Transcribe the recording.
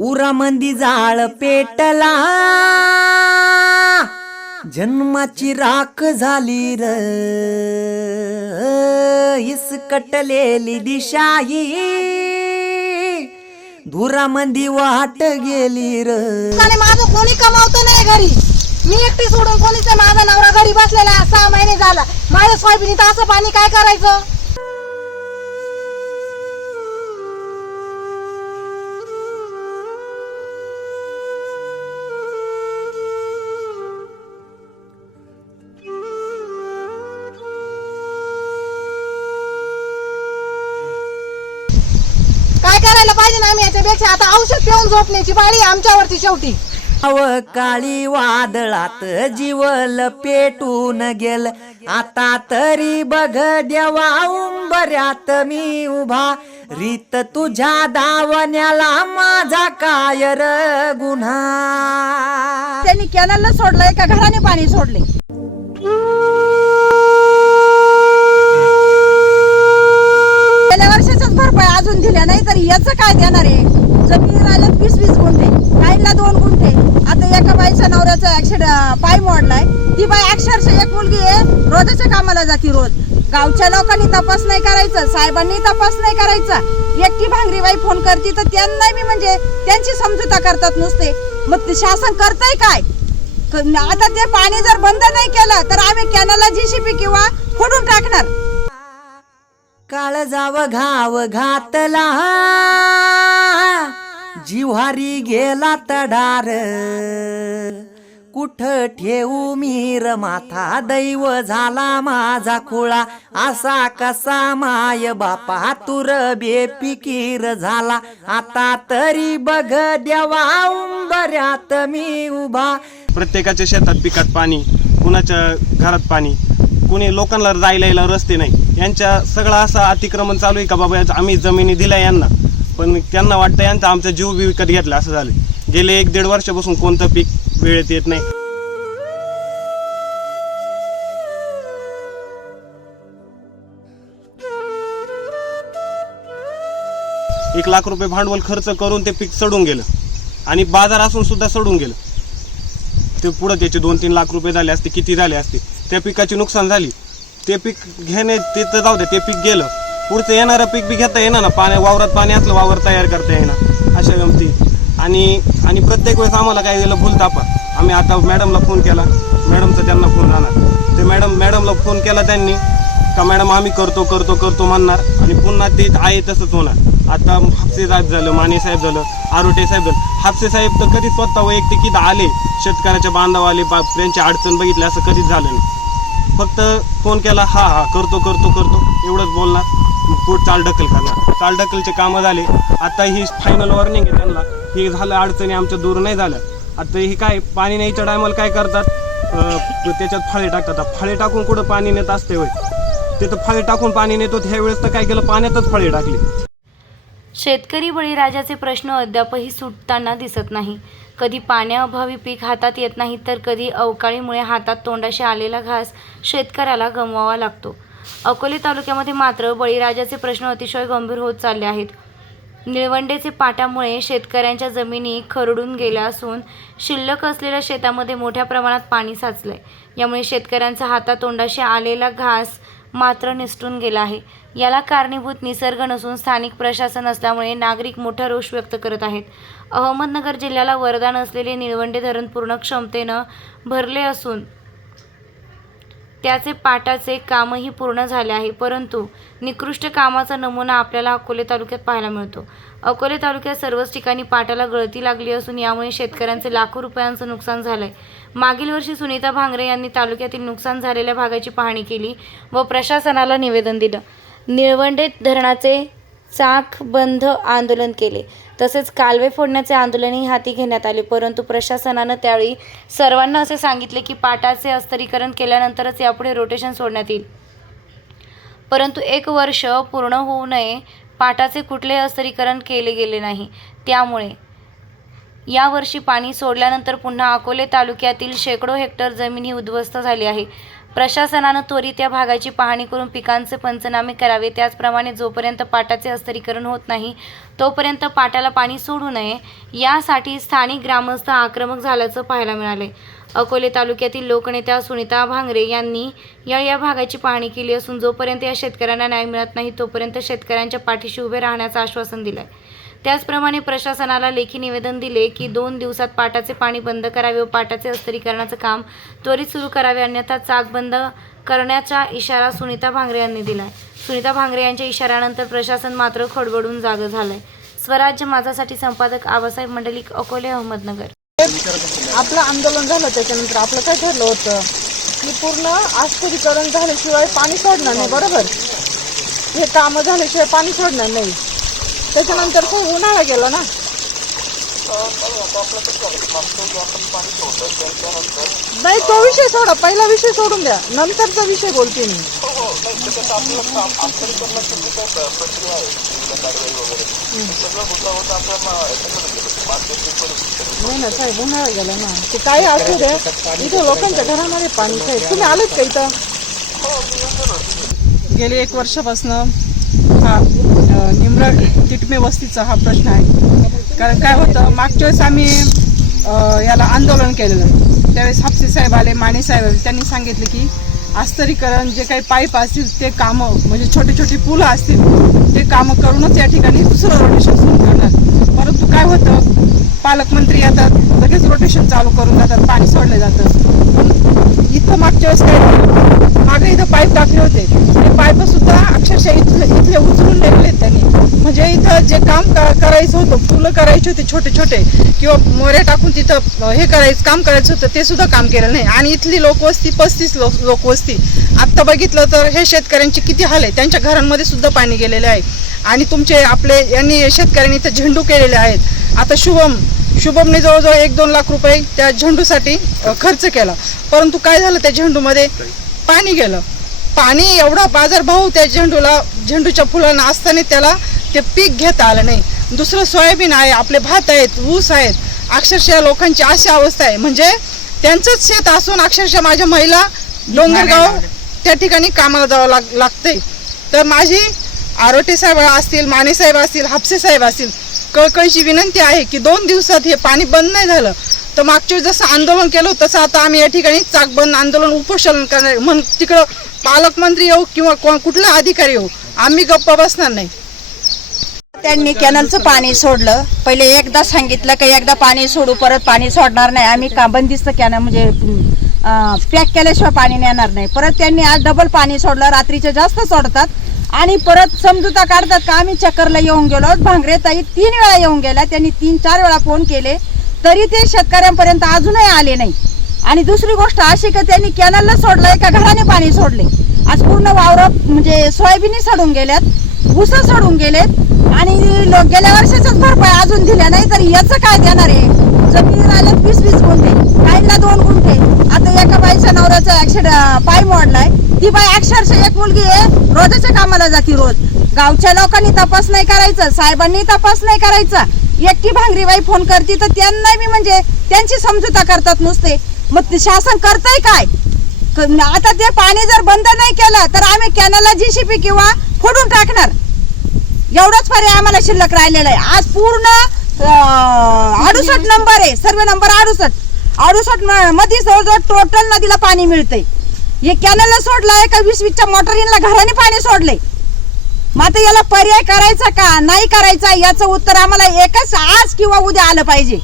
उरामंदी जाळ पेटला. जन्माची राख झाली र. इसकटलेली दिशाही. धुरामंदी वाट गेली र. आणि माझं कोणी कमावतं नाही घरी. मी एकटी सोडून कोणीच नाही. माझा नवरा घरी बसलेला आहे. सहा महिने झाला. माझ्या सोयाबीन असं पाणी काय करायचं? पाहिजे ना आम्ही याच्यापेक्षा आता औषध पिऊन झोपण्याची पाळी आमच्यावरती शेवटी. काळी वादळात जीवल पेटून गेल. आता तरी बघ देवा उंबऱ्यात मी उभा. रीत तुझ्या दावण्याला माझा काय र गुन्हा त्यांनी कॅनलला सोडलंय का घराने पाणी सोडले गेल्या वर्षाच्याच भरपाई अजून दिल्या नाही तर याचं काय देणार आहे? जमिनी राहिल्यात वीस वीस गुंठे काहींना दोन गुंठे. आता एका बाईचा नवऱ्याचा ऍक्सिडेंट पाय मोडलाय. ती बाई अक्षरशः एक मुलगी आहे रोजाच्या कामाला जाती रोज. गावच्या लोकांनी तपास नाही करायचं साहेबांनी तपास नाही करायचा. एकटी भांगरी बाई फोन करते तर त्यांना मी म्हणजे त्यांची समजुता करतात नुसते. मग ते शासन करतय काय? आता ते पाणी जर बंद नाही केलं तर आम्ही कॅनलला जीसीपी किंवा फोडून टाकणार. काळ जाव घाव घातला. जिव्हारी गेला तडार. कुठ ठेवू मीर माथा? दैव झाला माझा खुळा. असा कसा माय बापा? तुर बेपिकीर झाला. आता तरी बघ देवा उंबऱ्यात मी उभा. प्रत्येकाच्या शेतात पिकात पाणी कुणाच्या घरात पाणी? कुणी लोकांना जायला यायला रस्ते नाही. यांच्या सगळं असं अतिक्रमण चालू आहे का बाबा आम्ही जमिनी दिल्या यांना. पण त्यांना वाटतं यांचा आमचा जीव बी विकत घेतला असं झालं गेले एक दीड वर्षापासून कोणतं पीक वेळेत येत नाही. एक लाख रुपये भांडवल खर्च करून ते पीक सडून गेलं. आणि बाजार असून सुद्धा सडून गेलं. ते पुढं त्याचे दोन तीन लाख रुपये झाले असते किती झाले असते. त्या पिकाची नुकसान झाली. ते पीक घेणे ते तर जाऊ दे ते पीक गेलं. पुढचं येणारं पीक बी घेता येणार ना. पाण्या वावरात पाणी असलं वावर तयार करता येणार अशा गमती. आणि आणि प्रत्येक वेळेस आम्हाला काय गेलं भूल तापा आम्ही आता मॅडमला फोन केला. मॅडमचा त्यांना फोन राहणार. ते मॅडम मॅडमला फोन केला त्यांनी. का मॅडम आम्ही करतो करतो करतो म्हणणार. आणि पुन्हा ते आहे तसंच होणार. आता हापसे साहेब झालं माने साहेब झालं आरोटे साहेब झालं. हापसे साहेब तर कधीच स्वतः वैयक्तिक इथं आले. शेतकऱ्याच्या बांधवाले बा त्यांची अडचण बघितली असं कधीच झालं नाही. फक्त फोन केला हा हा करतो करतो करतो. एवढंच बोलणार पुढ चाल ढकल करणार चाल ढकलचे कामं झाले. आता ही फायनल वॉर्निंग आहे त्यांना. हे झालं अडचणी आमच्या दूर नाही झाल्या. आता ही काय पाणी न्यायच्या टायमाला काय करतात? त्याच्यात फाळे टाकतात. फाळे टाकून कुठं पाणी नेत असते होय? ते तर फाळे टाकून पाणी नेतो. ह्या वेळेस तर काय केलं? पाण्यातच फळे टाकली. शेतकरी बळीराजाचे प्रश्न अद्यापही सुटताना दिसत नाही. कधी पाण्याअभावी पीक हातात येत नाही तर कधी अवकाळीमुळे हातात तोंडाशी आलेला घास शेतकऱ्याला गमवावा लागतो. अकोले तालुक्यामध्ये मात्र बळीराजाचे प्रश्न अतिशय गंभीर होत चालले आहेत. निळवंडेचे पाटामुळे शेतकऱ्यांच्या जमिनी खरडून गेल्या असून शिल्लक असलेल्या शेतामध्ये मोठ्या प्रमाणात पाणी साचलंय. यामुळे शेतकऱ्यांचा हातातोंडाशी आलेला घास मात्र निसटून गेला आहे. याला कारणीभूत निसर्ग नसून स्थानिक प्रशासन असल्यामुळे नागरिक मोठा रोष व्यक्त करत आहेत. अहमदनगर जिल्ह्याला वरदान असलेले निळवंडे धरण पूर्ण क्षमतेनं भरले असून त्याचे पाटाचे कामही पूर्ण झाले आहे परंतु निकृष्ट कामाचा नमुना आपल्याला अकोले तालुक्यात पाहायला मिळतो. अकोले तालुक्यात सर्वच ठिकाणी पाटाला गळती लागली असून यामुळे शेतकऱ्यांचे लाखो रुपयांचं नुकसान झालंय. मागील वर्षी सुनीता भांगरे यांनी तालुक्यातील नुकसान झालेल्या भागाची पाहणी केली व प्रशासनाला निवेदन दिलं. निळवंडे धरणाचे चाकबंद आंदोलन केले. तसेच कालवे फोडण्याचे आंदोलनही हाती घेण्यात आले. परंतु प्रशासनानं त्यावेळी सर्वांना असे सांगितले की पाटाचे अस्तरीकरण केल्यानंतरच यापुढे रोटेशन सोडण्यात येईल. परंतु एक वर्ष पूर्ण होऊ नये पाटाचे कुठलेही अस्तरीकरण केले गेले नाही. त्यामुळे यावर्षी पाणी सोडल्यानंतर पुन्हा अकोले तालुक्यातील शेकडो हेक्टर जमीन ही उद्ध्वस्त झाली आहे. प्रशासनानं त्वरित या भागाची पाहणी करून पिकांचे पंचनामे करावे. त्याचप्रमाणे जोपर्यंत पाटाचे अस्तरीकरण होत नाही तोपर्यंत पाटाला पाणी सोडू नये. यासाठी स्थानिक ग्रामस्थ आक्रमक झाल्याचं पाहायला मिळाले अकोले तालुक्यातील लोकनेत्या सुनीता भांगरे यांनी या या भागाची पाहणी केली असून जोपर्यंत या शेतकऱ्यांना न्याय मिळत नाही तोपर्यंत शेतकऱ्यांच्या पाठीशी उभे राहण्याचं आश्वासन दिलं आहे त्याचप्रमाणे प्रशासनाला लेखी निवेदन दिले की दोन दिवसात पाटाचे पाणी बंद करावे व पाटाचे अस्तरीकरणाचं काम त्वरित सुरू करावे अन्यथा चाक बंद करण्याचा इशारा सुनीता भांगरे यांनी दिला सुनीता भांगरे यांच्या इशाऱ्यानंतर प्रशासन मात्र खडबडून जागं झालंय. स्वराज्य माझासाठी संपादक आबासाहेब मंडलिक अकोले अहमदनगर. आपलं आंदोलन झालं त्याच्यानंतर आपलं काय ठरलं होतं? की पूर्ण आस्तरीकरण झाल्याशिवाय पाणी सोडणार नाही बरोबर? हे कामं झाल्याशिवाय पाणी सोडणार नाही. त्याच्यानंतर खूप उन्हाळा गेला ना. नाही तो विषय सोडा. पहिला विषय सोडून द्या. नंतरचा विषय बोलते मी. नाही ना साहेब उन्हाळा गेला ना. ते काय असू द्या इथं लोकांच्या घरामध्ये पाणी साहेब तुम्ही आलेत का इथं? गेले एक वर्षापासून. हा. निमरड तिटमे वस्तीचा हा प्रश्न आहे. कारण काय होतं मागच्या वेळेस आम्ही याला आंदोलन केलेलं. त्यावेळेस हापसे साहेब आले माने साहेब आले त्यांनी सांगितले की अस्तरीकरण जे काही पाईप असतील ते कामं म्हणजे छोटे छोटे पुलं असतील ते कामं करूनच या ठिकाणी दुसरं रोटेशन सुरू करणार. परंतु काय होतं पालकमंत्री येतात लगेच रोटेशन चालू करून जातात पाणी सोडलं जातं. इथं मागच्या वेळेस काय मागे इथं पाईप टाकले होते. ते पाईप सुद्धा अक्षरशः इथले इथले उचलून नेलेले त्यांनी. म्हणजे इथं जे काम करायचं होतं फुलं करायचे होते छोटे छोटे किंवा मोऱ्या टाकून तिथं हे करायचं काम करायचं होतं ते सुद्धा काम केलं नाही. आणि इथली लोकवस्ती पस्तीस लोक लोकवस्ती आत्ता बघितलं तर हे शेतकऱ्यांची किती हाल आहे. त्यांच्या घरांमध्ये सुद्धा पाणी गेलेले आहे. आणि तुमचे आपले यांनी शेतकऱ्यांनी इथं झेंडू केलेले आहेत. आता शुभम शुभमने जवळजवळ एक दोन लाख रुपये त्या झेंडूसाठी खर्च केला. परंतु काय झालं त्या झेंडूमध्ये? पाणी गेलं. पाणी एवढा बाजारभाव त्या झेंडूला झेंडूच्या फुलांना असताना त्याला ते पीक घेता आलं नाही. दुसरं सोयाबीन आहे आपले भात आहेत ऊस आहेत. अक्षरशः लोकांची अशी अवस्था आहे. म्हणजे त्यांचंच शेत असून अक्षरशः माझ्या महिला डोंगरगाव त्या ठिकाणी कामाला जावं लाग लागते तर माझी आरोटे साहेब असतील माने साहेब असतील हापसे साहेब असतील कळकळीची विनंती आहे की दोन दिवसात हे पाणी बंद नाही झालं. तर मागच्या वेळी जसं आंदोलन केलं तसं आता आम्ही या ठिकाणी चाक बंद आंदोलन उपोषण करणार म्हण तिकडं पालकमंत्री येऊ किंवा कोण कुठला अधिकारी येऊ आम्ही गप्प बसणार नाही. त्यांनी कॅनलचं पाणी सोडलं. पहिले एकदा सांगितलं की एकदा पाणी सोडू परत पाणी सोडणार नाही. आम्ही का बंदिस्त कॅनल म्हणजे पॅक केल्याशिवाय पाणी नेणार नाही. परत त्यांनी आज डबल पाणी सोडलं. रात्रीचे जास्त सोडतात. आणि परत समजुता काढतात का? आम्ही चक्करला येऊन गेलो. भांगरे ताई तीन वेळा येऊन गेल्या. त्यांनी तीन चार वेळा फोन केले. तरी ते शेतकऱ्यांपर्यंत अजूनही आले नाही. आणि दुसरी गोष्ट अशी की त्यांनी कॅनलला सोडलं एका घराने पाणी सोडले. आज पूर्ण वावर म्हणजे सोयाबीन सडून गेल्यात ऊस सडून गेलेत. आणि गेल्या वर्ष भरपाई अजून दिल्या नाही तर याचं काय देणार आहे? जमीन राहिल्यात वीस वीस गुंठे काहींना दोन गुंठे. आता एका बाईच्या नवऱ्याचा ऍक्सिडेंट पाय मोडलाय. ती बाई अक्षरशः एक मुलगी आहे रोजाच्या कामाला जाते रोज. गावच्या लोकांनी तपास नाही करायचं साहेबांनी तपास नाही करायचा. एकटी भांगरी बाई फोन करते तर त्यांना मी म्हणजे त्यांची समजुता करतात नुसते. मग ते शासन करतंय काय? आता ते पाणी जर बंद नाही केलं तर आम्ही कॅनलला जीसीपी किंवा फोडून टाकणार. एवढाच पर्याय आम्हाला शिल्लक राहिलेला आहे. आज पूर्ण अडुसष्ट नंबर आहे. सर्व नंबर अडुसष्ट. अडुसष्टमध्ये जवळजवळ टोटल नदीला पाणी मिळतंय. हे कॅनलला सोडलंय का वीस वीसच्या मोटरींना घराने पाणी सोडले मग आता याला पर्याय करायचा का नाही करायचा याचं उत्तर आम्हाला एकच आज किंवा उद्या आलं पाहिजे.